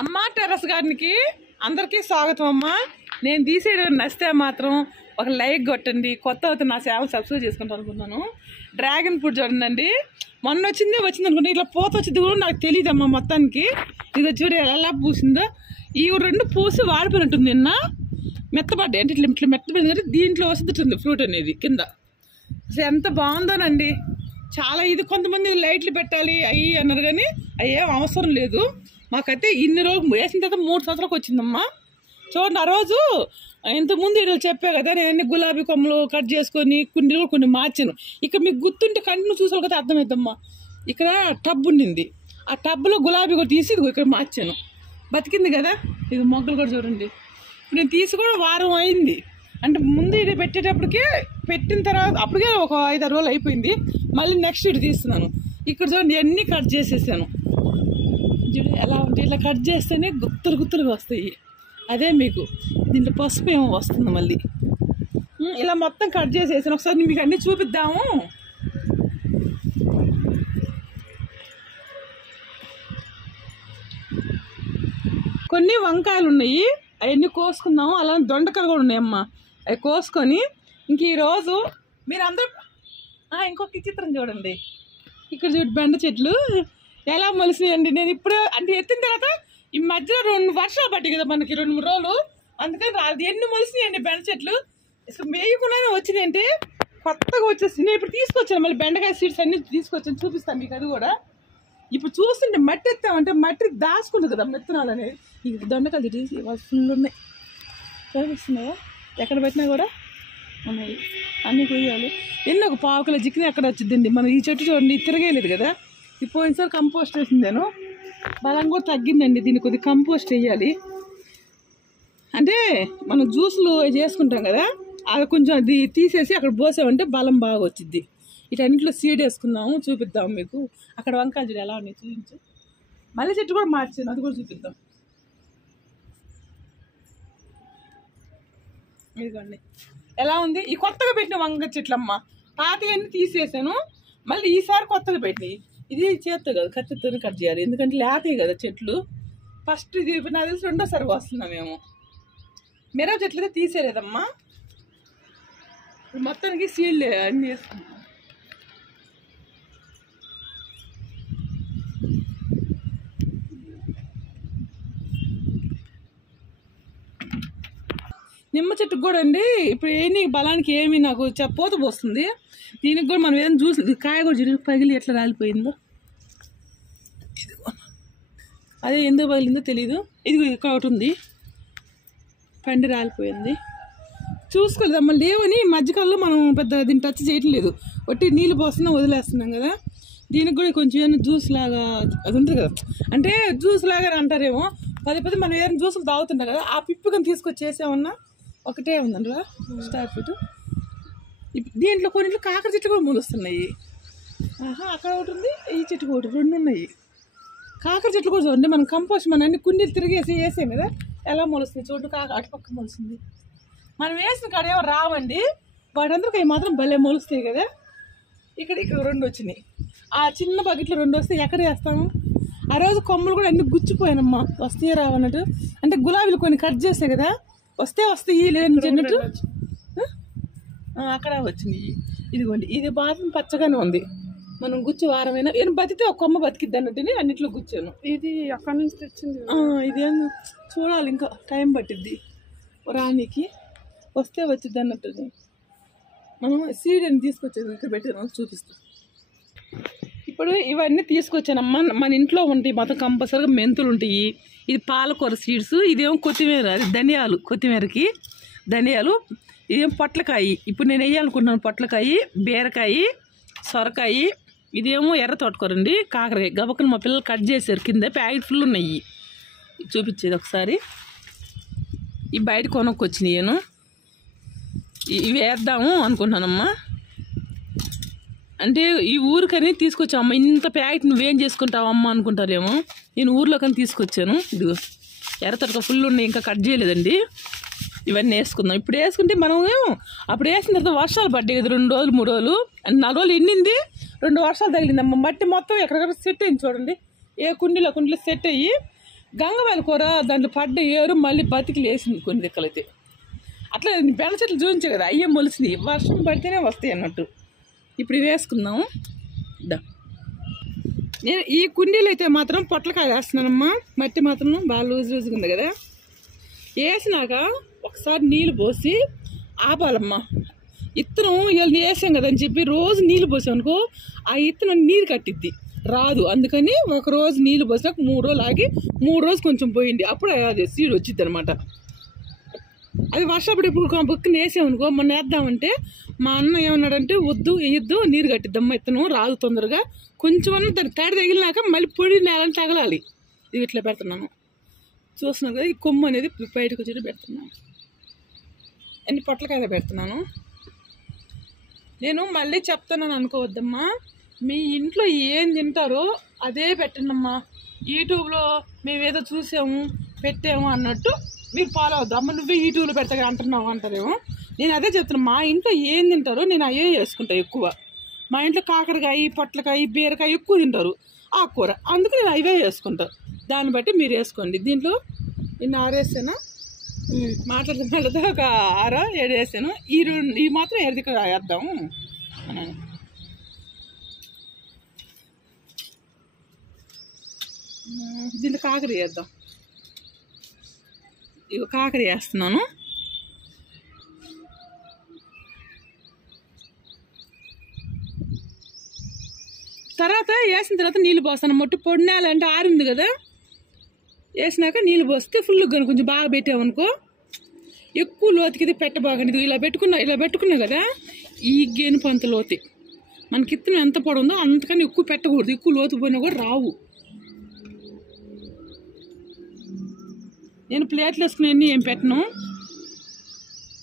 అమ్మ టెర్రస్ గార్డెన్కి అందరికీ స్వాగతం అమ్మ. నేను తీసేయడం నచ్చితే మాత్రం ఒక లైక్ కొట్టండి. కొత్త అవుతుంది నా ఛానల్ సబ్స్క్రైబ్ చేసుకుంటాను అనుకున్నాను. డ్రాగన్ ఫ్రూట్ చూడండి, మొన్న వచ్చింది అనుకుంటే ఇట్లా పూత వచ్చింది కూడా నాకు తెలియదమ్మా. మొత్తానికి ఇది చూడ ఎలా పూసిందో. ఈ రెండు పూసి వాడిపోయినట్టుంది. నిన్న మెత్తపడ్డాయి అంటే ఇట్లా మెత్తపడింది కానీ దీంట్లో వస్తుంది ఫ్రూట్ అనేది కింద. అసలు ఎంత బాగుందోనండి, చాలా. ఇది కొంతమంది లైట్లు పెట్టాలి అవి అన్నారు కానీ అవి ఏం అవసరం లేదు. మాకైతే ఇన్ని రోజులు వేసిన తర్వాత 3 సంవత్సరాలకు వచ్చిందమ్మా. చూడండి, ఆ రోజు ఇంతకుముందు వీళ్ళు చెప్పా కదా, నేను అన్ని గులాబీ కొమ్మలు కట్ చేసుకొని కుండీలో కొన్ని మార్చాను. ఇక్కడ మీకు గుర్తుంటే కంటిన్యూ చూసాను కదా అర్థమవుతుందమ్మా. ఇక్కడ టబ్ ఉండింది, ఆ టబ్లో గులాబీ కూడా తీసి ఇది ఇక్కడ మార్చాను. బతికింది కదా. ఇది మొగ్గలు కూడా చూడండి, నేను తీసి కూడా వారం అయింది. అంటే ముందు ఇది పెట్టేటప్పటికే పెట్టిన తర్వాత అప్పటికే ఒక 5-6 రోజులు అయిపోయింది. మళ్ళీ నెక్స్ట్ ఇటు తీస్తున్నాను. ఇక్కడ చూడండి అన్నీ కట్ చేసేసాను. చూడు ఎలా ఉంటాయి, ఇట్లా కట్ చేస్తేనే గుత్తులుగా వస్తాయి. అదే మీకు దీంట్లో పసుపు ఏమో వస్తుంది మళ్ళీ. ఇలా మొత్తం కట్ చేసేసాను. ఒకసారి మీకు అన్నీ చూపిద్దాము. కొన్ని వంకాయలు ఉన్నాయి, అవన్నీ కోసుకుందాము. అలా దొండకాయలు కూడా ఉన్నాయమ్మా, అవి కోసుకొని ఇంక ఈరోజు మీరందరూ ఇంకొక చిత్రం చూడండి. ఇక్కడ చూడు బెండ చెట్లు ఎలా మొలిసినాయండి. నేను ఇప్పుడు అంటే ఎత్తిన తర్వాత ఈ మధ్యలో 2 వర్షాలు పట్టాయి కదా మనకి, 2-3 రోజులు. అందుకని అది ఎన్ని మొలిసినాయండి బెండ చెట్లు. అసలు మేయకుండానే వచ్చినాయి అంటే కొత్తగా వచ్చేసి నేను ఇప్పుడు తీసుకొచ్చాను. మళ్ళీ బెండకాయ సీడ్స్ అన్ని తీసుకొచ్చాను, చూపిస్తాను మీకు. అది కూడా ఇప్పుడు చూస్తుంటే మట్టి ఎత్తామంటే మట్టి దాచుకుంటుంది కదా విత్తనాలు అనేది. ఈ దొండకాయలు తీసి వాళ్ళు ఫుల్ ఉన్నాయి, కనిపిస్తున్నాయా? ఎక్కడ పెట్టినా కూడా ఉన్నాయి. అన్నీ కొయ్యాలి. ఎన్ని ఒక 1/4 కిలో చికెన్ ఎక్కడ వచ్చిందండి. మనం ఈ చెట్టు చూడండి తిరగలేదు కదా. ఈ పోయినసారి కంపోస్ట్ వేసింది నేను, బలం కూడా తగ్గిందండి. దీన్ని కొద్దిగా కంపోస్ట్ వేయాలి. అంటే మనం జ్యూసులు చేసుకుంటాం కదా, అది కొంచెం అది తీసేసి అక్కడ పోసామంటే బలం బాగా వచ్చింది. ఇటన్నింటిలో సీడ్ వేసుకుందాము, చూపిద్దాం మీకు. అక్కడ వంకాయ చూడు ఎలా ఉన్నాయి చూపించు. మళ్ళీ చెట్టు కూడా మార్చాను, అది కూడా చూపిద్దాం. ఇదిగోండి ఎలా ఉంది. ఈ కొత్తగా పెట్టిన వంకాయ చెట్లమ్మ. పాతవన్నీ తీసేసాను, మళ్ళీ ఈసారి కొత్తగా పెట్టినాయి. ఇది చేత్తో కదా, కత్తితో కట్ చేయాలి, ఎందుకంటే లేతాయి కదా చెట్లు. ఫస్ట్ ఇది నాకు తెలిసి 2వ వస్తున్నాం మేము. మిరప చెట్లు అయితే తీసేలేదమ్మా. మొత్తానికి సీడ్లు అన్నీ వేసుకున్నాం. నిమ్మ చెట్టుకు కూడా అండి ఇప్పుడు ఏమి బలానికి ఏమి నాకు పోత పోస్తుంది. దీనికి కూడా మనం ఏదైనా చూసి కాయ కూడా పగిలి ఎట్లా రాలిపోయిందో. అదే ఎందుకు పగిలిందో తెలీదు. ఇది ఇక్కడ ఒకటి ఉంది, పండి రాలిపోయింది. చూసుకోలేదమ్మా, లేవని మధ్యకాలంలో మనం పెద్ద దీన్ని టచ్ చేయట్లేదు. ఒట్టి నీళ్ళు పోస్తున్నా వదిలేస్తున్నాం కదా. దీనికి కూడా కొంచెం ఏదైనా జ్యూస్ లాగా అది ఉంటుంది కదా, అంటే జ్యూస్ లాగా అంటారేమో. పదే మనం ఏదైనా జ్యూసులు తాగుతుంటాం కదా, ఆ పిప్పుకొని తీసుకొచ్చి చేసామన్నా ఒకటే ఉందండి స్టార్ ఫ్రూట్. దీంట్లో కొన్నింట్లో కాకర చెట్లు కూడా మొలుస్తున్నాయి. అక్కడ ఒకటి ఉంది, ఈ చెట్టు ఒకటి, 2 ఉన్నాయి. కాకర చెట్లు కూడా చూడండి, మనం కంపోస్ట్ మన అన్ని కుండీలు తిరిగేసి వేసాం కదా, ఎలా మొలుస్తుంది చూడండి. అటుపక్క మొలుస్తుంది. మనం వేసిన కాడ ఏమో రావండి, వాటందరికి అవి మాత్రం భలే మొలుస్తాయి కదా. ఇక్కడ 2 వచ్చినాయి. ఆ చిన్న బకెట్లో 2 వస్తే ఎక్కడ వేస్తాము? ఆ రోజు కొమ్మలు కూడా అన్ని గుచ్చిపోయానమ్మా, వస్తాయో రావన్నట్టు. అంటే గులాబీలు కొన్ని కట్ చేస్తాయి కదా, వస్తాయి లేని చెన్నట్టు. అక్కడ వచ్చినాయి. ఇదిగోండి, ఇది బాగా పచ్చగానే ఉంది. మనం గుచ్చి వారమైనా ఏం బతికితే ఒక కొమ్మ బతికిద్ది అన్నట్టుని అన్నిట్లో గుచ్చాను. ఇది అక్కడి నుంచి తెచ్చింది. ఇదేం చూడాలి, ఇంకా టైం పట్టిద్ది రానికి. వస్తే వచ్చిద్ది అన్నట్టు మనం సీడ్ అని తీసుకొచ్చేది ఇక్కడ పెట్టాను, చూపిస్తాను. ఇప్పుడు ఇవన్నీ తీసుకొచ్చానమ్మా. మన ఇంట్లో ఉంటాయి మొత్తం కంపల్సరీగా. మెంతులు ఉంటాయి, ఇది పాలకూర సీడ్స్, ఇదేమో కొత్తిమీర, అది ధనియాలు, కొత్తిమీరకి ధనియాలు. ఇదేమో పొట్లకాయ, ఇప్పుడు నేను వేయాలనుకుంటున్నాను. పొట్లకాయ, బీరకాయ, సొరకాయ. ఇదేమో ఎర్ర తోటకూరండి, కాకరకాయ. గబక్కన మా పిల్లలు కట్ చేశారు, కింద ప్యాకెట్ ఫుల్ ఉన్నాయి. చూపించేది ఒకసారి. ఈ బయట కొనుక్కొచ్చినాయి నేను. ఇవి వేద్దాము అనుకుంటున్నానమ్మా. అంటే ఈ ఊరికని తీసుకొచ్చామమ్మా. ఇంత ప్యాకెట్ నువ్వేం చేసుకుంటావమ్మా అనుకుంటారేమో. నేను ఊర్లోకని తీసుకొచ్చాను. ఇదిగో ఎర్ర తోటక ఫుల్ ఉన్నాయి, ఇంకా కట్ చేయలేదండి. ఇవన్నీ వేసుకుందాం. ఇప్పుడు వేసుకుంటే మనం అప్పుడు వేసిన తర్వాత వర్షాలు పడ్డాయి కదా, 2 రోజులు 3 రోజులు 4 రోజులు ఎండింది. 2 వర్షాలు తగిలిందమ్మా. మట్టి మొత్తం ఎక్కడెక్కడ సెట్ అయింది చూడండి. ఏ కుండీలో సెట్ అయ్యి గంగవాయల కూర దాంట్లో పడ్డ ఏరు మళ్ళీ బతికి లేసింది కొన్ని దిక్కలైతే. అట్లా బెండ చెట్లు చూపించే కదా అయ్యే మొలిసినాయి, వర్షం పడితేనే వస్తాయి అన్నట్టు. ఇప్పుడు ఇవి వేసుకుందాము. నేను ఈ కుండీలు అయితే మాత్రం పొట్లకాయ వేస్తున్నానమ్మా. మట్టి మాత్రం బాగా లూజుగా ఉంది కదా. వేసినాక ఒకసారి నీళ్ళు పోసి ఆపాలమ్మా. ఇత్తనం ఇవాళ వేసాం కదా అని చెప్పి రోజు నీళ్ళు పోసామనుకో ఆ ఇత్తనం నీరు కట్టిద్ది, రాదు. అందుకని ఒక రోజు నీళ్ళు పోసినాక 3 రోజులు ఆగి 3 రోజులు కొంచెం పోయింది, అప్పుడు అది సీడ్ వచ్చిద్ది అనమాట. అది వర్షప్పుడు ఇప్పుడు బుక్కని వేసామనుకో మొన్న వేద్దామంటే మా అన్న ఏమన్నాడంటే వద్దు వేయద్దు నీరు కట్టిద్దమ్మా, ఇత్తనం రాదు తొందరగా, కొంచెం అన్న దాన్ని తడి తగిలినాక మళ్ళీ పొడి నేలని తగలాలి. ఇది ఇట్లా పెడుతున్నాను చూస్తున్నాను కదా. ఈ కొమ్ము అనేది బయటకు వచ్చేది పెడుతున్నాను. అన్ని పొట్లకాయలు పెడుతున్నాను. నేను మళ్ళీ చెప్తున్నాను అనుకోవద్దమ్మా, మీ ఇంట్లో ఏం తింటారో అదే పెట్టండమ్మా. యూట్యూబ్లో మేమేదో చూసాము పెట్టాము అన్నట్టు మీరు ఫాలో అవుద్దాం. అమ్మ నువ్వే యూట్యూబ్లో పెడతా అంటున్నావు అంటారేమో. నేను అదే చెప్తున్నాను, మా ఇంట్లో ఏం తింటారో నేను అవే చేసుకుంటా ఎక్కువ. మా ఇంట్లో కాకరకాయ, పొట్లకాయ, బీరకాయ ఎక్కువ తింటారు, ఆకుకూర, అందుకు నేను అవే చేసుకుంటా. దాన్ని బట్టి మీరు వేసుకోండి. దీంట్లో నేను 6 వేసాను, మాట్లాడుతున్నా ఒక 6 7 వేసాను. ఈ మాత్రం ఎదిక వేద్దాము అని. దీంట్లో కాకర వేద్దాం. ఇవి కాకర వేస్తున్నాను. తర్వాత వేసిన తర్వాత నీళ్ళు పోస్తాను. మొట్టు పొడినాలంటే ఆరింది కదా, వేసినాక నీళ్ళు పోస్తే ఫుల్గా కొంచెం బాగా పెట్టామనుకో ఎక్కువ లోతుకి పెట్టబాగండి. ఇలా పెట్టుకున్నా కదా, ఈ గేనుపు అంత లోతి మనకి ఇత్తనం ఎంత పొడి ఉందో అంతకని ఎక్కువ పెట్టకూడదు. ఎక్కువ లోతు పోయినా కూడా రావు. నేను ప్లేట్లు వేసుకునేవన్నీ ఏం పెట్టను.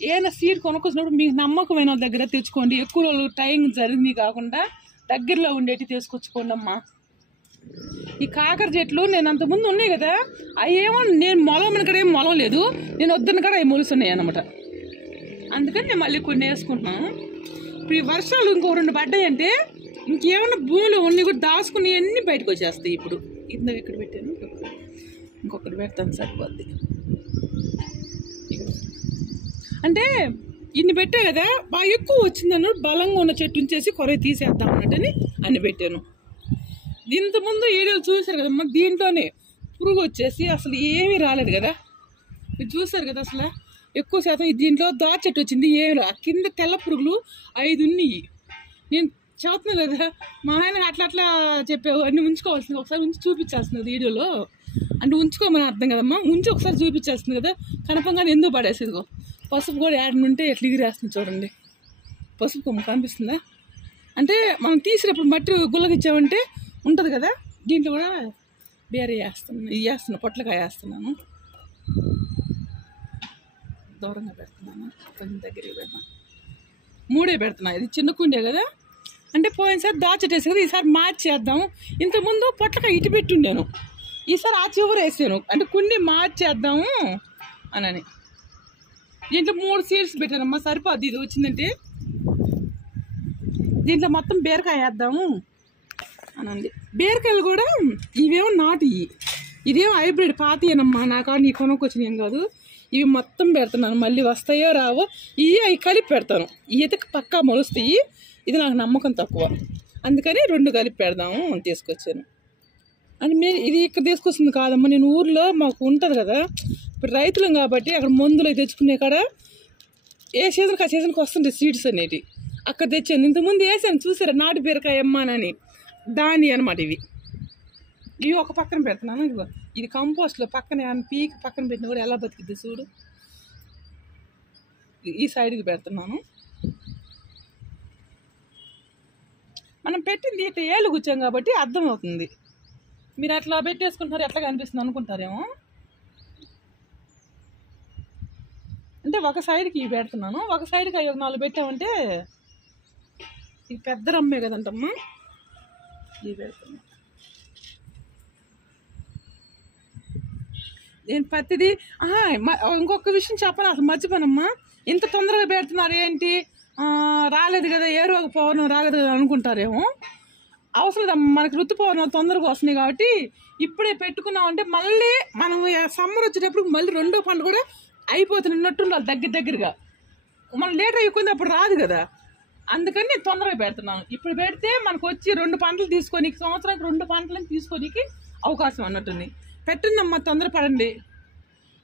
ఏదైనా సీడ్ కొనుక్కొచ్చినప్పుడు మీకు నమ్మకమైన దగ్గర తెచ్చుకోండి. ఎక్కువ రోజులు టైం జరిగింది కాకుండా దగ్గరలో ఉండేటి తీసుకొచ్చుకోండి అమ్మా. ఈ కాకర చెట్లు నేను అంతకుముందు ఉన్నాయి కదా, అవి ఏమో నేను మొలవమని కూడా ఏం మొలవలేదు, నేను వద్దని కూడా అవి మొలుస్తున్నాయి అన్నమాట. అందుకని నేను మళ్ళీ కొన్ని వేసుకుంటున్నాను. ఇప్పుడు ఈ వర్షాలు ఇంకో 2 పడ్డాయి అంటే ఇంకేమన్నా భూమిలో ఉన్నాయి కూడా దాచుకుని అన్నీ బయటకు వచ్చేస్తాయి. ఇప్పుడు ఇంత ఇక్కడ పెట్టాను, ఇంకొకటి పెడతాను సరిపోద్ది. అంటే ఇన్ని పెట్టా కదా, బాగా ఎక్కువ వచ్చింది అన్నట్టు బలంగా ఉన్న చెట్టు ఉంచేసి కొర తీసేద్దాం అన్నట్టని అన్ని పెట్టాను. ఇంతకుముందు వీడియోలు చూశారు కదమ్మా, దీంట్లోనే పురుగు వచ్చేసి అసలు ఏమీ రాలేదు కదా. మీరు చూసారు కదా, అసలు ఎక్కువ శాతం దీంట్లో దోస చెట్టు వచ్చింది, ఏమి కింద తెల్ల పురుగులు 5 ఉన్నాయి. నేను చెబుతున్నాను కదా, మా ఆయన అట్లా చెప్పావు అన్ని ఉంచుకోవాల్సింది, ఒకసారి ఉంచి చూపించాల్సింది వీడియోలో. అంటే ఉంచుకోమని అర్థం కదమ్మా, ఉంచి ఒకసారి చూపించాల్సింది కదా. కనపంగానే ఎందుకు పడేసేదిగో పసుపు కూడా ఏడనుంటే ఎట్లా ఎగిరేస్తుంది చూడండి. పసుపు కొమ్ము కనిపిస్తుందా? అంటే మనం తీసినప్పుడు మట్టి గుల్లగిచ్చామంటే ఉంటుంది కదా. దీంట్లో కూడా వేరే వేస్తున్నాను పొట్లకాయ వేస్తున్నాను. దూరంగా పెడుతున్నాను, కొంచెం దగ్గరికి పెడతాను. 3 పెడుతున్నా. ఇది చిన్న కుండే కదా, అంటే పోయినసారి దాచెట్టేసి కదా, ఈసారి మార్చేద్దాం. ఇంతకుముందు పొట్లకాయ ఇటు పెట్టుండాను, ఈసారి ఆ చివరి వేసాను. అంటే కుండి మార్చేద్దాము అని. దీంట్లో 3 సీడ్స్ పెట్టానమ్మా, సరిపోద్ది. ఇది వచ్చిందంటే దీంట్లో మొత్తం బీరకాయ వేద్దాము అనండి. బీరకాయలు కూడా ఇవేమో నాటు, ఇదేమో హైబ్రిడ్ పాతేనమ్మా. నాకు నీ కొనుక్కొచ్చినవి ఏం కాదు. ఇవి మొత్తం పెడుతున్నాను, మళ్ళీ వస్తాయో రావో అవి కలిపి పెడతాను. ఇవి పక్కా మొలుస్తాయి. ఇది నాకు నమ్మకం తక్కువ, అందుకని 2 కలిపి పెడదాము అని తీసుకొచ్చాను. అంటే ఇది ఇక్కడ తీసుకొస్తుంది కాదమ్మా, నేను ఊర్లో మాకు ఉంటుంది కదా, ఇప్పుడు రైతులం కాబట్టి అక్కడ మందులు తెచ్చుకునే కాడ ఏ సీజన్కి ఆ సీజన్కి వస్తుంటాయి సీడ్స్ అనేవి. అక్కడ తెచ్చాను. ఇంతకుముందు వేసాను చూసారా, నాటు బీరకాయ అమ్మానని, దాని అనమాట. ఇవి ఒక పక్కన పెడుతున్నాను. ఇదిగో ఇది కంపోస్ట్లో పక్కన పీక్ పక్కన పెట్టినా కూడా ఎలా బతికిద్ది చూడు. ఈ సైడ్కి పెడుతున్నాను. మనం పెట్టింది ఇట్లా ఏళ్ళు కూర్చాం కాబట్టి అర్థమవుతుంది. మీరు అట్లా పెట్టేసుకుంటున్నారు, ఎట్లా కనిపిస్తుంది అనుకుంటారేమో. అంటే ఒక సైడ్కి ఇవి పెడుతున్నాను, ఒక సైడ్కి అవి 4 పెట్టామంటే ఇది పెద్ద రమ్మే కదంటమ్మా. ఇవి పెడుతున్నా నేను పత్తిది. ఇంకొక విషయం చెప్పాలి, అసలు మర్చిపోనమ్మా. ఇంత తొందరగా పెడుతున్నారు ఏంటి, రాలేదు కదా, ఏ రోగ పౌర్ణం రాలేదు కదా అనుకుంటారేమో. అవసరం లేదు, మనకి ఋతుపవనాలు తొందరగా వస్తున్నాయి కాబట్టి ఇప్పుడే పెట్టుకున్నామంటే మళ్ళీ మనం సమ్మర్ వచ్చేటప్పుడు మళ్ళీ రెండో పంట కూడా అయిపోతున్నట్టు దగ్గరగా మనం లేట్ అయిపోయింది అప్పుడు రాదు కదా. అందుకని నేను తొందరగా పెడుతున్నాను. ఇప్పుడు పెడితే మనకు వచ్చి 2 పంటలు తీసుకొని సంవత్సరానికి 2 పంటలను తీసుకోనికి అవకాశం అన్నట్టుంది. పెట్టండమ్మా, తొందరపడండి.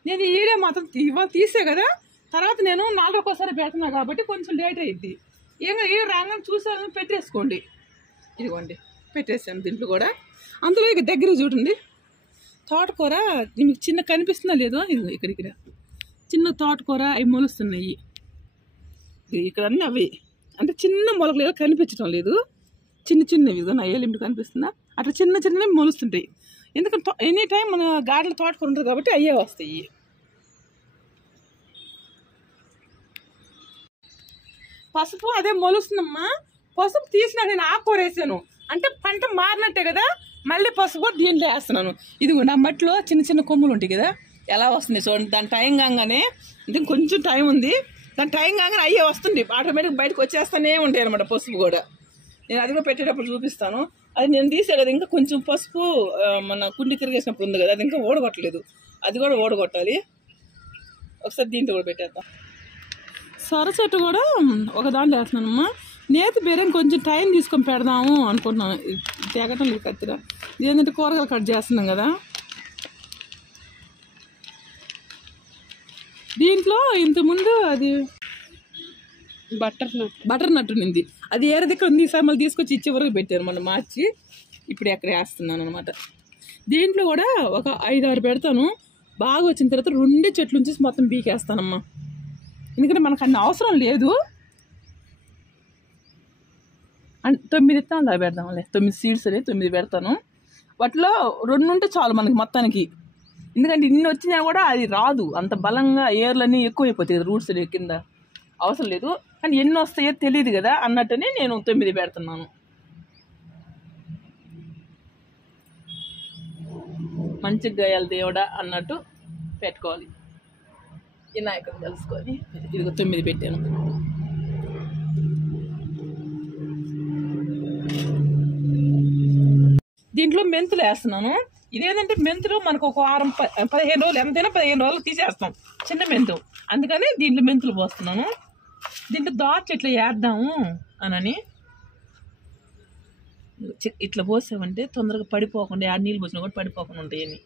నేను ఈడే మాత్రం ఇవాళ తీసే కదా, తర్వాత నేను 4 రోజుకోసారి పెడుతున్నా కాబట్టి కొంచెం లేట్ అయ్యిద్ది. ఏ రాగానే చూసాను పెట్టేసుకోండి. ఇదిగోండి పెట్టేసాను. దీంట్లో కూడా అందులో ఇక దగ్గర చూడండి తోటకూర మీకు చిన్న కనిపిస్తుందా లేదో, ఇదిగో ఇక్కడ చిన్న తోటకూర అవి మొలుస్తున్నాయి. ఇక్కడ అన్నీ అవి అంటే చిన్న మొలకలు ఏదో కనిపించడం లేదు, చిన్నవి ఇదిగో నా ఏలింటి కనిపిస్తుందా, అట్లా చిన్నవి మొలుస్తుంటాయి. ఎందుకంటే ఎనీ టైం మన గార్డెన్లో తోటకూర ఉంటుంది కాబట్టి అయ్యే వస్తాయి. పసుపు అదే మొలుస్తుందమ్మా. పసుపు తీసినా నేను ఆకుకూర వేసాను అంటే పంట మారినట్టే కదా, మళ్ళీ పసుపు దీంట్లో వేస్తున్నాను. ఇదిగో నా మట్టిలో చిన్న కొమ్ములు ఉంటాయి కదా, ఎలా వస్తుంది చూడండి. దాని టైం కాగానే అంటే కొంచెం టైం ఉంది, దాని టైం కాగానే అయ్యే వస్తుంది, ఆటోమేటిక్ బయటకు వచ్చేస్తూనే ఉంటాయి అనమాట. పసుపు కూడా నేను అది కూడా పెట్టేటప్పుడు చూపిస్తాను. అది నేను తీసే కదా, ఇంకా కొంచెం పసుపు మన కుండి తిరిగేసినప్పుడు ఉంది కదా, అది ఇంకా ఓడగొట్టలేదు, అది కూడా ఓడగొట్టాలి. ఒకసారి దీంట్లో కూడా పెట్టేద్దాం. సొర చెట్టు కూడా ఒక దాంట్లో వేస్తున్నానమ్మా. నేతి బేరం కొంచెం టైం తీసుకొని పెడదాము అనుకుంటున్నాను. తెగటం లేదు కత్తిర, ఏంటంటే కూరగాయలు కట్ చేస్తున్నాం కదా. దీంట్లో ఇంతకుముందు అది బటర్ నట్ ఉంది, అది ఏరే దగ్గర ఉంది. ఈసారి మళ్ళీ తీసుకొచ్చి ఇచ్చే వరకు పెట్టారు, మనం మార్చి ఇప్పుడు ఎక్కడ వేస్తున్నాను అనమాట. దీంట్లో కూడా ఒక 5-6 పెడతాను. బాగా వచ్చిన తర్వాత 2 చెట్లు నుంచి మొత్తం బీకేస్తానమ్మా, ఎందుకంటే మనకు అన్ని అవసరం లేదు. 9 విత్తనాలు అలా పెడదాంలే, 9 సీడ్స్ అని 9 పెడతాను. వాటిలో 2 ఉంటే చాలు మనకి మొత్తానికి, ఎందుకంటే ఇన్ని వచ్చినా కూడా అది రాదు, అంత బలంగా ఏర్లన్నీ ఎక్కువైపోతాయి కదా రూట్స్ కింద, అవసరం లేదు. కానీ ఎన్ని వస్తాయో తెలియదు కదా అన్నట్టునే నేను 9 పెడుతున్నాను. మంచిగా గాయాలి దేవుడా అన్నట్టు పెట్టుకోవాలి. వినాయకుడు కలుసుకొని ఇదిగో 9 పెట్టాను. దీంట్లో మెంతులు వేస్తున్నాను. ఇదేంటంటే మెంతులు మనకు ఒక వారం 15 రోజులు, ఎంతైనా 15 రోజులు తీసేస్తాం చిన్న మెంతు, అందుకని దీంట్లో మెంతులు పోస్తున్నాను. దీంట్లో దాచి ఇట్లా వేద్దాము అని ఇట్లా పోసామంటే తొందరగా పడిపోకుండా, ఆ నీళ్ళు పోసినా కూడా పడిపోకుండా ఉంటాయని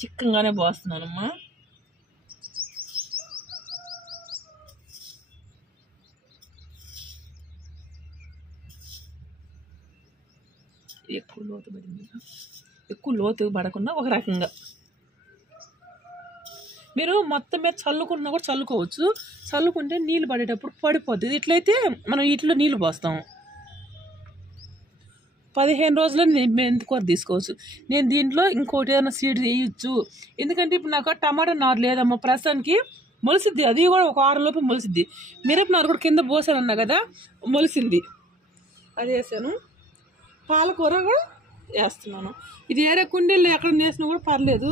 చిక్కంగానే పోస్తున్నానమ్మా. ఎక్కువ లోతు పడింది, ఎక్కువ లోతు పడకుండా ఒక రకంగా మీరు మొత్తం మీద చల్లుకున్నా కూడా చల్లుకోవచ్చు. చల్లుకుంటే నీళ్ళు పడేటప్పుడు పడిపోద్ది. ఇట్లయితే మనం వీటిలో నీళ్ళు పోస్తాం. 15 రోజుల్లో మెంతికూర తీసుకోవచ్చు. నేను దీంట్లో ఇంకోటి ఏదైనా సీడ్ వేయచ్చు, ఎందుకంటే ఇప్పుడు నాకు టమాటా నారు లేదమ్మా ప్రస్తుతానికి. మొలిసిద్ది, అది కూడా ఒక 6 లోపు మొలిసిద్ది. మిరప నారు కూడా కింద పోసానన్నా కదా, మొలిసింది, అది వేసాను. పాలకూర కూడా వేస్తున్నాను. ఇది ఏరే కుండీల్లో ఎక్కడ వేసినా కూడా పర్లేదు,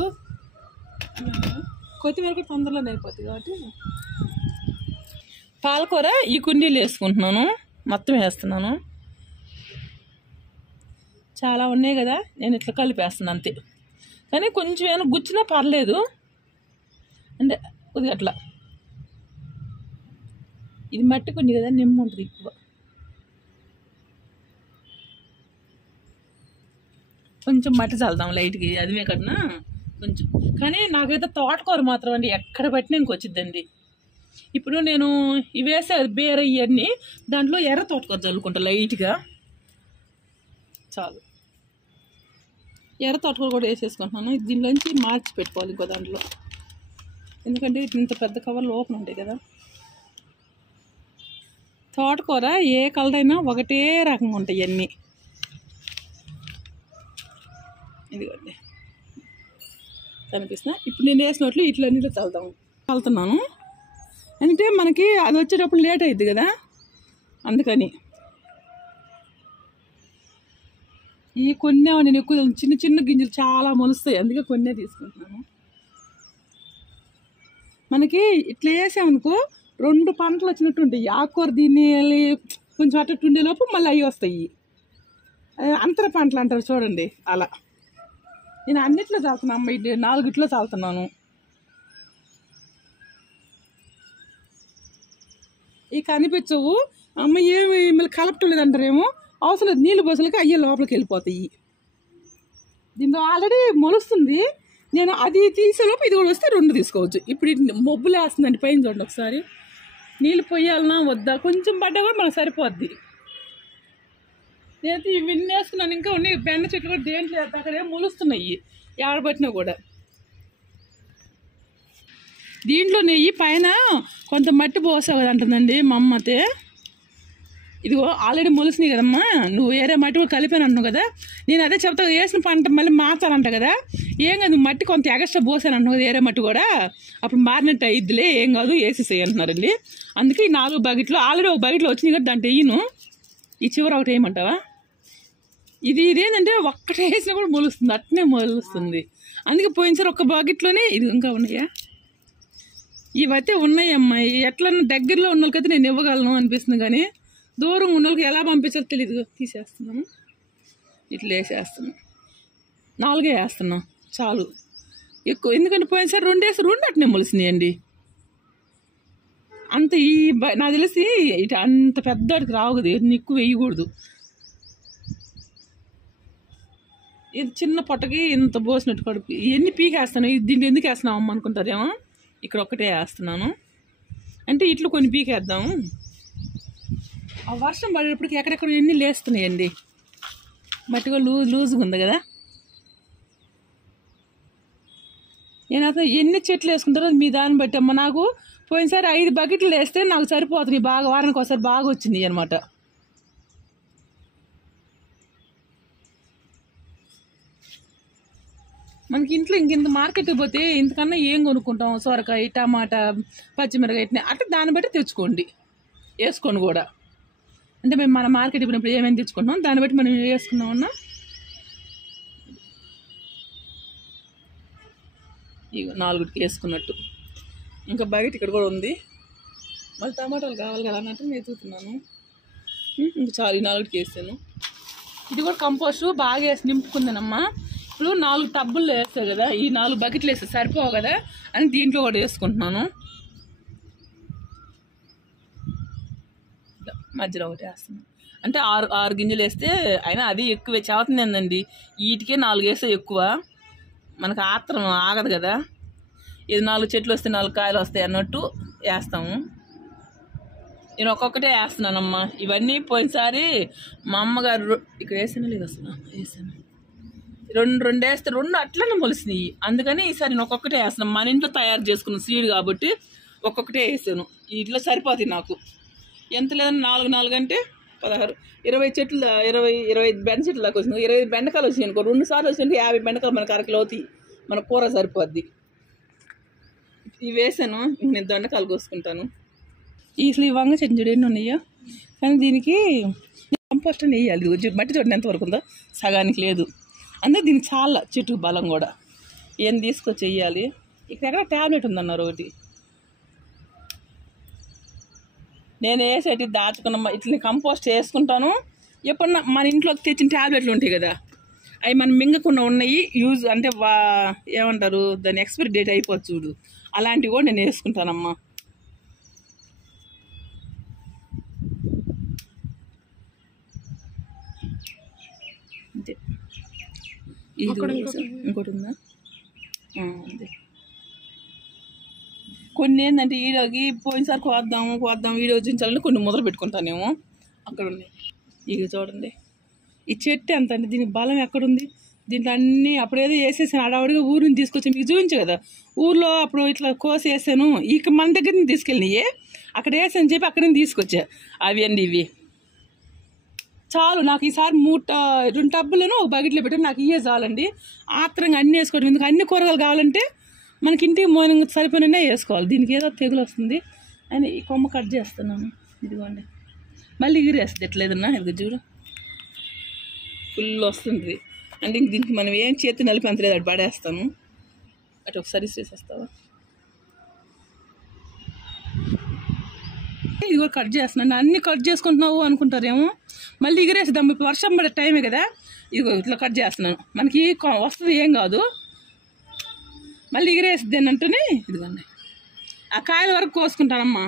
కొత్తిమీర కూడా తొందరలోనే అయిపోతుంది కాబట్టి పాలకూర ఈ కుండీలు వేసుకుంటున్నాను, మొత్తం వేస్తున్నాను. చాలా ఉన్నాయి కదా, నేను ఇట్లా కలిపేస్తున్నాను అంతే. కానీ కొంచెం ఏమైనా గుచ్చినా పర్లేదు అంటే కొద్దిగా అట్లా. ఇది మట్టి కుండి కదా, నిమ్మ ఉంటుంది ఎక్కువ. కొంచెం మట్టి చల్లుదాం లైట్కి, అదిమే కన్నా కొంచెం. కానీ నాకైతే తోటకూర మాత్రం అండి ఎక్కడ పట్టినా ఇంకొచ్చిద్దండి. ఇప్పుడు నేను ఇవి వేసే బేర ఇవన్నీ దాంట్లో ఎర్ర తోటకూర చల్లుకుంటా లైట్గా, చాలు. ఎర్ర తోటకూర కూడా వేసేసుకుంటున్నాను. దీనిలోంచి మార్చి పెట్టుకోవాలి ఇంకో దాంట్లో, ఎందుకంటే ఇంత పెద్ద కవర్లు ఓపెన్ ఉంటాయి కదా. తోటకూర ఏ కలర్ అయినా ఒకటే రకంగా ఉంటాయి అన్నీ. ఇదిగోండి కనిపిస్తున్నా. ఇప్పుడు నేను వేసినట్లు ఇట్లా నీళ్ళు చల్లుతున్నాను, అంటే మనకి అది వచ్చేటప్పుడు లేట్ అవుతుంది కదా, అందుకని. ఈ కొన్నే నేను ఎక్కువ చిన్న గింజలు చాలా మొలుస్తాయి, అందుకే కొన్నే తీసుకుంటున్నాను. మనకి ఇట్లా వేసామనుకో 2 పంటలు వచ్చినట్టు ఉంటాయి. ఆకుకూర దీన్ని కొంచెం అటు ఉండేలోపు మళ్ళీ అవి వస్తాయి. అంతర పంటలు అంటారు చూడండి, అలా. నేను అన్నిట్లో చల్లుతున్నాను అమ్మ, ఇది 4 చల్లుతున్నాను. ఇక కనిపించవు అమ్మ, ఏమి మళ్ళీ కలపటం లేదంటారేమో. అవసరం లేదు, నీళ్ళు పోసలకి అయ్యే లోపలికి వెళ్ళిపోతాయి. దీంట్లో ఆల్రెడీ మొలుస్తుంది. నేను అది తీసేలోపు ఇది కూడా వస్తే 2 తీసుకోవచ్చు. ఇప్పుడు మబ్బులు వేస్తుందండి పైన చూడండి ఒకసారి. నీళ్ళు పొయ్యాలన్నా వద్దా, కొంచెం పడ్డా కూడా మనకు సరిపోద్ది. నేనైతే ఇవన్నీ వేసుకున్నాను. ఇంకా ఉన్నాయి బెండ చెట్లు కూడా, దేంట్లో అక్కడే మొలుస్తున్నాయి ఆడబట్టినా కూడా. దీంట్లో నెయ్యి పైన కొంత మట్టి పోసావు కదా అంటుందండి మా అమ్మ అయితే. ఇదిగో ఆల్రెడీ మొలిసినాయి కదమ్మా, నువ్వు వేరే మట్టి కూడా కలిపాను అంటున్నావు కదా. నేను అదే చెప్తా, వేసిన పంట మళ్ళీ మార్చాలంట కదా. ఏం కాదు, మట్టి కొంత ఎగస్ట్రా పోసాను అంటున్నావు కదా, వేరే మట్టి కూడా. అప్పుడు మారినట్టు అయ్యిద్దిలే, ఏం కాదు వేసేసేయి అంటున్నారండి. అందుకే ఈ 4 బకెట్లు ఆల్రెడీ ఒక బకెట్లో వచ్చినాయి కదా, దాంట్లో వేయను. ఈ చివర ఒకటి వేయమంటావా? ఇదేంటంటే ఒక్కటి వేసినా కూడా మొలుస్తుంది, అట్నే మొలుస్తుంది. అందుకే పోయినసారి ఒక బకెట్లోనే ఇది ఇంకా ఉన్నాయా, ఇవైతే ఉన్నాయమ్మా. ఎట్లన్నా దగ్గరలో ఉన్న వాళ్ళకైతే నేను ఇవ్వగలను అనిపిస్తుంది, కానీ దూరం ఉన్న వాళ్ళకి ఎలా పంపించాలో తెలియదు. తీసేస్తున్నాను, ఇట్లా వేసేస్తున్నాను. 4 వేస్తున్నా చాలు, ఎక్కువ. ఎందుకంటే పోయినసారి 2 వేసి 2 అట్నే మొలిసినాయండి. అంత నాకు తెలిసి ఇటు అంత పెద్దవాడికి రావు కదా, ఎక్కువ వేయకూడదు. ఇది చిన్న పొట్టకి ఇంత పోసినట్టు కడుపు. ఇవన్నీ పీకేస్తాను. దీన్ని ఎందుకు వేస్తున్నావు అమ్మ అనుకుంటారేమో. ఇక్కడ ఒక్కటే వేస్తున్నాను, అంటే ఇట్లు కొన్ని పీకేద్దాము. ఆ వర్షం పడేటప్పటికి ఎక్కడెక్కడ ఎన్ని లేస్తున్నాయండి, మట్టిగా లూజ్గా ఉంది కదా. నేను అసలు ఎన్ని చెట్లు వేసుకుంటారో మీ దాన్ని బట్టి అమ్మ. నాకు పోయినసారి 5 బకెట్లు వేస్తే నాకు సరిపోతుంది బాగా, వారానికి ఒకసారి బాగా వచ్చింది అనమాట. మనకి ఇంట్లో ఇంత మార్కెట్కి పోతే ఇంతకన్నా ఏం కొనుక్కుంటాం, సొరకాయ, టమాటా, పచ్చిమిరకాయ అట్లా దాన్ని బట్టి తెచ్చుకోండి, వేసుకోండి కూడా. అంటే మేము మన మార్కెట్ ఇప్పుడు ఏమేమి తెచ్చుకుంటాం దాన్ని బట్టి మనం వేసుకున్నామన్నా. ఇక 4కి వేసుకున్నట్టు. ఇంకా బయట ఇక్కడ కూడా ఉంది. మళ్ళీ టమాటాలు కావాలి కదా అన్నట్టు నేను ఎత్తుతున్నాను. ఇంకా చాలు, 4కి వేసాను. ఇది కూడా కంపోస్ట్ బాగా వేసి నింపుకుందానమ్మా. ఇప్పుడు 4 టబ్బుల్లో వేస్తాయి కదా, ఈ 4 బకెట్లు వేస్తే సరిపోవు కదా అని దీంట్లో కూడా వేసుకుంటున్నాను. మధ్యలో ఒకటి వేస్తున్నాను. అంటే 6 గింజలు వేస్తే అయినా అది ఎక్కువే చదువుతుంది ఏందండి. వీటికే 4 వేస్తే ఎక్కువ, మనకు ఆత్రం ఆగదు కదా. ఇది 4 చెట్లు వస్తే 4 కాయలు వస్తాయి అన్నట్టు వేస్తాము. నేను ఒక్కొక్కటే వేస్తున్నానమ్మా. ఇవన్నీ పోయినసారి మా అమ్మగారు ఇక్కడ వేసాను లేదు, అసలు వేసాను 2 వేస్తే 2 అట్లనే మొలిసినాయి. అందుకని ఈసారి నేను ఒక్కొక్కటే వేస్తున్నాను. మన ఇంట్లో తయారు చేసుకున్న సీడ్ కాబట్టి ఒక్కొక్కటే వేసాను. ఇట్లా సరిపోతాయి నాకు. ఎంత లేదని 4 అంటే 16, 20 చెట్లు, 25 బెండ చెట్లు దాకా వచ్చినాయి. 25 బెండకాయలు వచ్చినాయి అనుకో, 2 సార్లు వచ్చినట్టు 50 బెండకాయలు మనకు 1 కిలో అవుతాయి. మన కూర సరిపోద్ది. ఇవి వేసాను, ఇంక నేను దొండకాయలు కోసుకుంటాను. అసలు ఈ వంగ చెట్టు చూడు ఎన్ని ఉన్నాయో. కానీ దీనికి కంపోస్ట్ అని వేయాలి. మట్టి చూడండి ఎంతవరకు ఉందో, సగానికి లేదు. అందుకే దీనికి చాలా చెట్టుకు బలం కూడా. ఏం తీసుకొచ్చి వేయాలి. ఇక్కడ ట్యాబ్లెట్ ఉందన్నారు ఒకటి, నేను వేసేటి దాచుకున్న ఇట్లా కంపోస్ట్ వేసుకుంటాను. ఎప్పుడన్నా మన ఇంట్లోకి తెచ్చిన ట్యాబ్లెట్లు ఉంటాయి కదా, అవి మనం మింగకుండా ఉన్నాయి, యూజ్ అంటే ఏమంటారు దాని ఎక్స్పైరీ డేట్ అయిపోతుంది చూడు, అలాంటివి కూడా నేను వేసుకుంటానమ్మా. అంతే. ఇంకోటి ఉందా? అదే. కొన్ని ఏంటంటే వీడియోకి పోయినసారి కోద్దాం వీడియో చూపించాలని కొన్ని మొదలు పెట్టుకుంటానేమో. అక్కడ ఉన్నాయి. ఇక చూడండి, ఈ చెట్టు ఎంత అంటే దీనికి బలం ఎక్కడుంది. దీంట్లో అన్నీ అప్పుడేదో వేసేసాను అడవాడిగా ఊరు నుంచి తీసుకొచ్చి మీకు చూపించు కదా. ఊర్లో అప్పుడు ఇట్లా కోసి వేసాను, ఇక మన దగ్గర నుంచి తీసుకెళ్ళినాయి. అక్కడ వేసాను చెప్పి అక్కడి నుంచి తీసుకొచ్చా. అవి అండి ఇవి చాలు నాకు. ఈసారి 2 టబ్బులను 1 బకెట్లో పెట్టి నాకు ఇవే చాలండి. ఆత్రంగా అన్నీ వేసుకోవడం ఎందుకు, అన్ని కూరగాయలు కావాలంటే మనకి ఇంటికి మోనంగా సరిపోయినా వేసుకోవాలి. దీనికి ఏదో తెగులు వస్తుంది అని ఈ కొమ్మ కట్ చేస్తున్నాను. ఇదిగోండి, మళ్ళీ ఎగిరేస్తుంది ఎట్లేదన్నా. ఇది చూడు ఫుల్ వస్తుంది. అంటే ఇంక దీనికి మనం ఏం చేతి నలిపంతలేదు, అటు పడేస్తాను. అటు ఒకసారి చేసేస్తావా? ఇది కూడా కట్ చేస్తున్నాను. అన్ని కట్ చేసుకుంటున్నావు అనుకుంటారేమో, మళ్ళీ ఎగిరేసిద్దాం. ఇప్పుడు వర్షం పడే టైమే కదా, ఇదిగో ఇట్లా కట్ చేస్తున్నాను. మనకి వస్తుంది, ఏం కాదు. మళ్ళీ ఎగిరేసిద్ది అని అంటూనే ఇదిగోండి ఆ కాయల వరకు కోసుకుంటానమ్మా.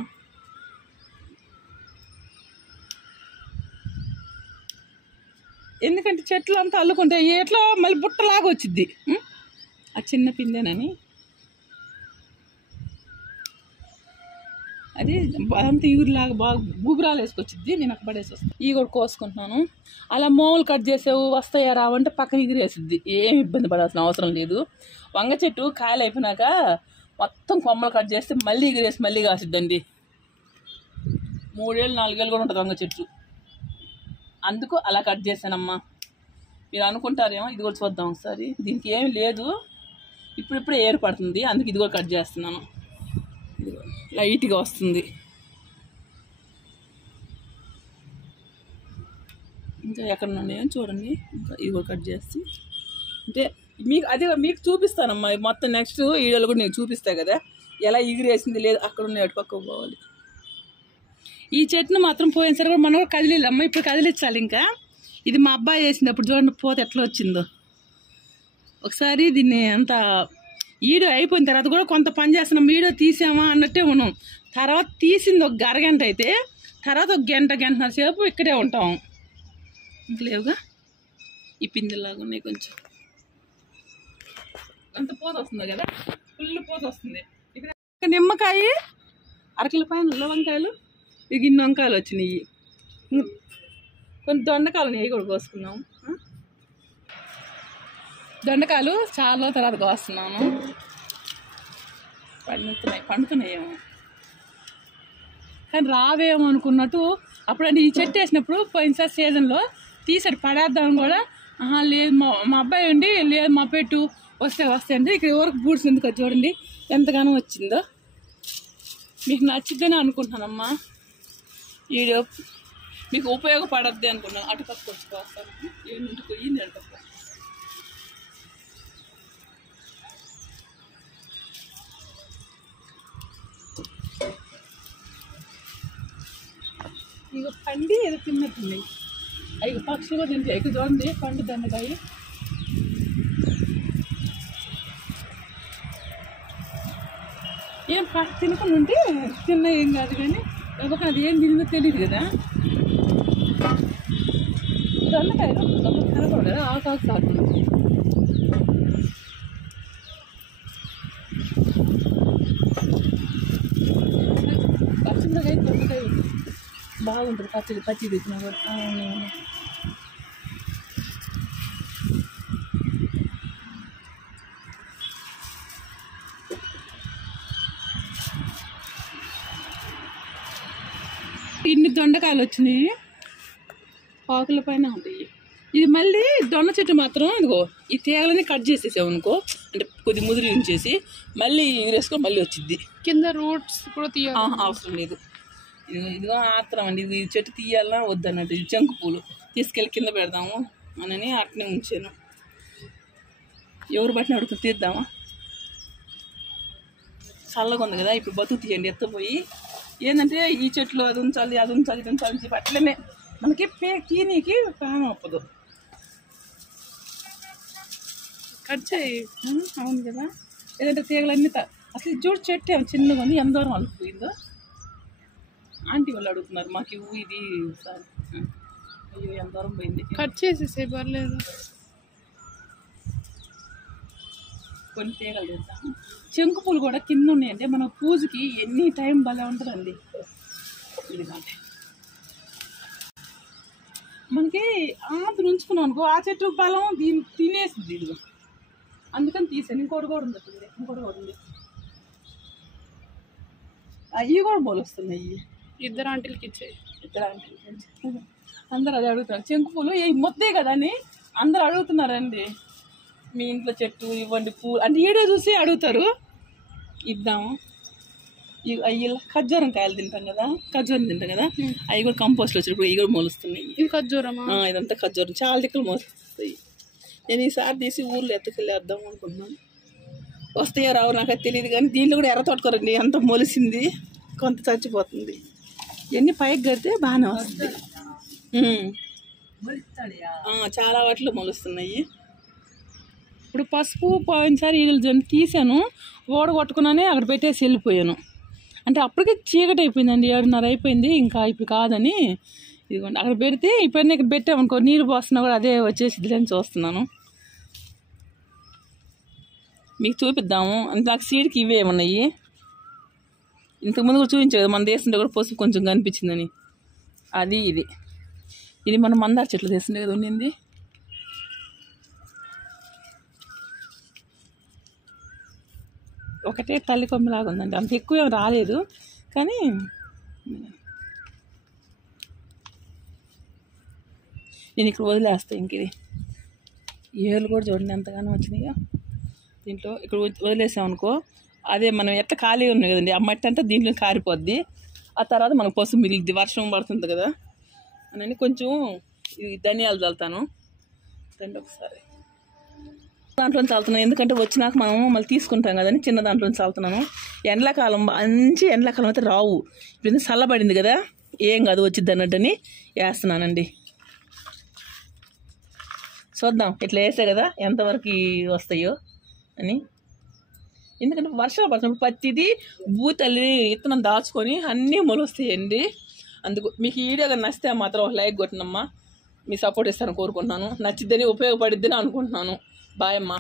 ఎందుకంటే చెట్లు అంతా అల్లుకుంటే ఎట్లా మళ్ళీ బుట్టలాగా వచ్చిద్ది. ఆ చిన్న పిందెనని అది అదంతా ఈగురులాగా బాగా గుబురాలు వేసుకొచ్చిద్ది. నేను అక్కడ పడేసి వస్తాను. ఈ కూడా కోసుకుంటున్నాను. అలా మోములు కట్ చేసావు వస్తాయా రావంటే పక్కన ఎగిరేసిద్ది. ఏమి ఇబ్బంది పడాల్సిన అవసరం లేదు. వంగ చెట్టు కాయలు అయిపోయినాక మొత్తం కొమ్మలు కట్ చేస్తే మళ్ళీ ఎగిరేసి మళ్ళీ కాసిద్దండి. 3 ఏళ్ళు 4 ఏళ్ళు కూడా ఉంటుంది వంగ చెట్టు. అందుకు అలా కట్ చేశానమ్మా. మీరు అనుకుంటారేమో, ఇది కూడా చూద్దాం ఒకసారి. దీనికి ఏమి లేదు, ఇప్పుడిప్పుడే ఏర్పడుతుంది. అందుకు ఇది కూడా కట్ చేస్తున్నాను. లైట్గా వస్తుంది. ఇంకా ఎక్కడ ఉన్నాయో చూడండి. ఇంకా ఇది కూడా కట్ చేసి అంటే మీకు అది మీకు చూపిస్తానమ్మా. మొత్తం నెక్స్ట్ వీడియోలో కూడా నేను చూపిస్తాను కదా ఎలా ఎగిరేసింది లేదు. అక్కడ ఉన్న అటు పక్కకు పోవాలి. ఈ చెట్టును మాత్రం పోయినసారి కూడా మనం కూడా కదిలిల్లమ్మ, ఇప్పుడు కదిలించాలి. ఇంకా ఇది మా అబ్బాయి వేసింది. అప్పుడు చూడండి పోత ఎట్లా వచ్చిందో. ఒకసారి దీన్ని అంతా వీడియో అయిపోయిన తర్వాత కూడా కొంత పని చేస్తున్నాం. వీడియో తీసామా అన్నట్టే ఉన్నాం. తర్వాత తీసింది ఒక అరగంట అయితే, తర్వాత ఒక గంటన్నర సేపు ఇక్కడే ఉంటాం. ఇంక లేవుగా ఈ పిందెలాగా ఉన్నాయి. కొంచెం అంత పోత వస్తుంది కదా, ఫుల్ పోత వస్తుంది. ఇక్కడ నిమ్మకాయ అరకిల పైన వంకాయలు, ఇక ఇన్ని వంకాయలు వచ్చినాయి. కొన్ని దొండకాయలు నెయ్యి కూడా కోసుకున్నాం. దొండకాయలు చాలా తర్వాత కోస్తున్నాను. పండుతున్నాయేమో కానీ రావేమో అనుకున్నట్టు. అప్పుడంటే ఈ చెట్టు వేసినప్పుడు పోయినసారి సీజన్లో తీసాడు పడేద్దామని కూడా. లేదు మా అబ్బాయి ఉండి లేదు మా పెట్టు వస్తే అంటే ఇక్కడ ఎవరికి బూడ్స్ ఎందుకు చూడండి ఎంతగానో వచ్చిందో. మీకు నచ్చిద్దని అనుకుంటున్నానమ్మా. వీడియో మీకు ఉపయోగపడద్ది అనుకున్నాను. అటుపక్క వచ్చి కోస్తాను. ఏంటి పోయింది అటుపక్క. ఇక పండి ఏదో తిన్నట్టుంది. అవి పక్షులు తింటాయి. ఇక చూడండి పండు దొండకాయ. ఏం తినకుండా ఉంటే తిన్న ఏం కాదు, కానీ ఒక అది ఏం తిందో తెలియదు కదా. దొండకాయలు కనపడదు కదా, ఆకు సాగుతుంది. పచ్చిమిరకాయ దొండకాయ బాగుంటుంది. పచ్చి తెచ్చిన కూడా. ఇన్ని దొండకాయలు వచ్చినాయి. ఆకుల పైన ఉంటాయి. ఇది మళ్ళీ దొండ చెట్టు మాత్రం ఇదిగో ఈ తీగలని కట్ చేసేసావు అనుకో, అంటే కొద్ది ముదిరి ఉంచేసి మళ్ళీ ఎగిరేసుకొని మళ్ళీ వచ్చింది. కింద రూట్స్ కూడా తీయాలి, అవసరం లేదు. ఇదిగో ఆత్రం అండి. ఇది చెట్టు తీయాలన్నా వద్దన్నట్టు. ఇది జంకు పూలు తీసుకెళ్ళి కింద పెడదాము అని అట్నే ఉంచాను. ఎవరు బట్టిన అడుగుతుంది తీద్దామా. చల్లగా ఉంది కదా, ఇప్పుడు బతుకు తీయండి. ఎత్తపోయి ఏంటంటే ఈ చెట్లు అది ఉంచాలి ఇది ఉంచాలి చెప్పి అట్లనే మనకి తీనీకి ప్రాణం అప్పదు. కట్ చేయి. అవును కదా, ఏదంటే తీగలన్నీ అసలు చూడు చెట్టు ఏమో చిన్నగా ఉంది. ఎంత దూరం అల్లిపోయిందో. ఆంటీ వాళ్ళు అడుగుతున్నారు మాకు ఇవ్వు ఇది సార్. అయ్యో ఎంత దూరం పోయింది. కట్ చేసేసే పర్లేదు. కొన్ని తీగలు తెద్దాము. శంకు పూలు కూడా కింద ఉన్నాయంటే మన పూజకి ఎన్ని టైం భలే ఉంటుందండి. ఇది కాదు మనకి ఆంధ్ర ఉంచుకున్నాం అనుకో, ఆ చెట్టు బలం దీన్ని తినేసింది. ఇదిగో అందుకని తీసాను. ఇంకోటి కూడా ఉంది. అవి కూడా మొలుస్తున్నాయి. ఇద్దరు ఆంటీలకి ఇచ్చాయి. అందరు అది అడుగుతున్నారు. శంకు పూలు ఏ మొత్తే కదా అని అందరు అడుగుతున్నారండి. మీ ఇంట్లో చెట్టు ఇవ్వండి పూలు అంటే ఈడే చూసి అడుగుతారు. ఇద్దాము. అవి ఖర్జూరం కాయలు తింటాం కదా, అవి కూడా కంపోస్ట్లో వచ్చినప్పుడు ఇవి కూడా మొలుస్తున్నాయి. ఇది ఖర్జూరమా? ఇదంతా ఖర్జూరం. చాలా దిక్కులు మొలుస్తాయి. నేను ఈసారి తీసి ఊర్లో ఎత్తుకెళ్ళేద్దాం అనుకుంటున్నాను. వస్తాయో రావు నాకు అది తెలియదు, కానీ దీంట్లో కూడా ఎర్ర తోటకూరండి అంత మొలిసింది, కొంత చచ్చిపోతుంది. ఇవన్నీ పైకి కడితే బాగానే వస్తుంది. చాలా వాటిలో మొలుస్తున్నాయి. ఇప్పుడు పసుపు పోయినసారి ఈగలు జంతు తీసాను, ఓడగొట్టుకున్నానే అక్కడ పెట్టేసి వెళ్ళిపోయాను. అంటే అప్పటికే చీకటి అయిపోయిందండి, 7:30 అయిపోయింది. ఇంకా ఇప్పుడు కాదని ఇదిగోండి అక్కడ పెడితే ఇప్పుడు ఇక్కడ పెట్టామనుకో, నీరు పోస్తున్నా కూడా అదే వచ్చేసి అని చూస్తున్నాను. మీకు చూపిద్దాము. అంటే నాకు సీడ్కి ఇవే ఉన్నాయి. ఇంతకుముందు కూడా చూపించదు, మన దేశంలో కూడా పసుపు కొంచెం కనిపించిందని. అది ఇది మన మందార చెట్లు తెస్తుండే కదా ఉండింది. ఒకటే తల్లి కొమ్మలాగా ఉందండి, అంత ఎక్కువ ఏం రాలేదు. కానీ నేను ఇక్కడ వదిలేస్తాను. ఇంక ఇది ఏళ్ళు కూడా చూడండి ఎంతగానో వచ్చినాయో. దీంట్లో ఇక్కడ వదిలేసామనుకో, అదే మనం ఎట్లా ఖాళీ ఉన్నాయి కదండి, ఆ మట్టి అంతా దీంట్లో కారిపోద్ది. ఆ తర్వాత మనకు పసుపు మిగిలిద్ది, వర్షం పడుతుంది కదా అని. కొంచెం ధనియాలు చల్లుతాను రెండు ఒకసారి. దాంట్లో చల్లుతున్నాను, ఎందుకంటే వచ్చినాక మనం మళ్ళీ తీసుకుంటాం కదని చిన్న దాంట్లో చల్లుతున్నాను. ఎండాకాలం మంచి ఎండాకాలం అయితే రావు, ఇప్పుడు చల్లబడింది కదా ఏం కాదు వచ్చిద్ది అన్నట్టని వేస్తున్నానండి. చూద్దాం ఇట్లా వేసే కదా ఎంతవరకు వస్తాయో అని. ఎందుకంటే వర్షాలు పడుతున్నప్పుడు పత్తిది బూతల్లి ఇత్తనం దాచుకొని అన్నీ మొలుస్తాయండి. అందుకు మీకు ఈ వీడియో నచ్చితే మాత్రం ఒక లైక్ కొట్టినమ్మా, మీ సపోర్ట్ ఇస్తారని కోరుకుంటున్నాను. నచ్చిద్దని ఉపయోగపడిద్దని అనుకుంటున్నాను. బాయ్ అమ్మా.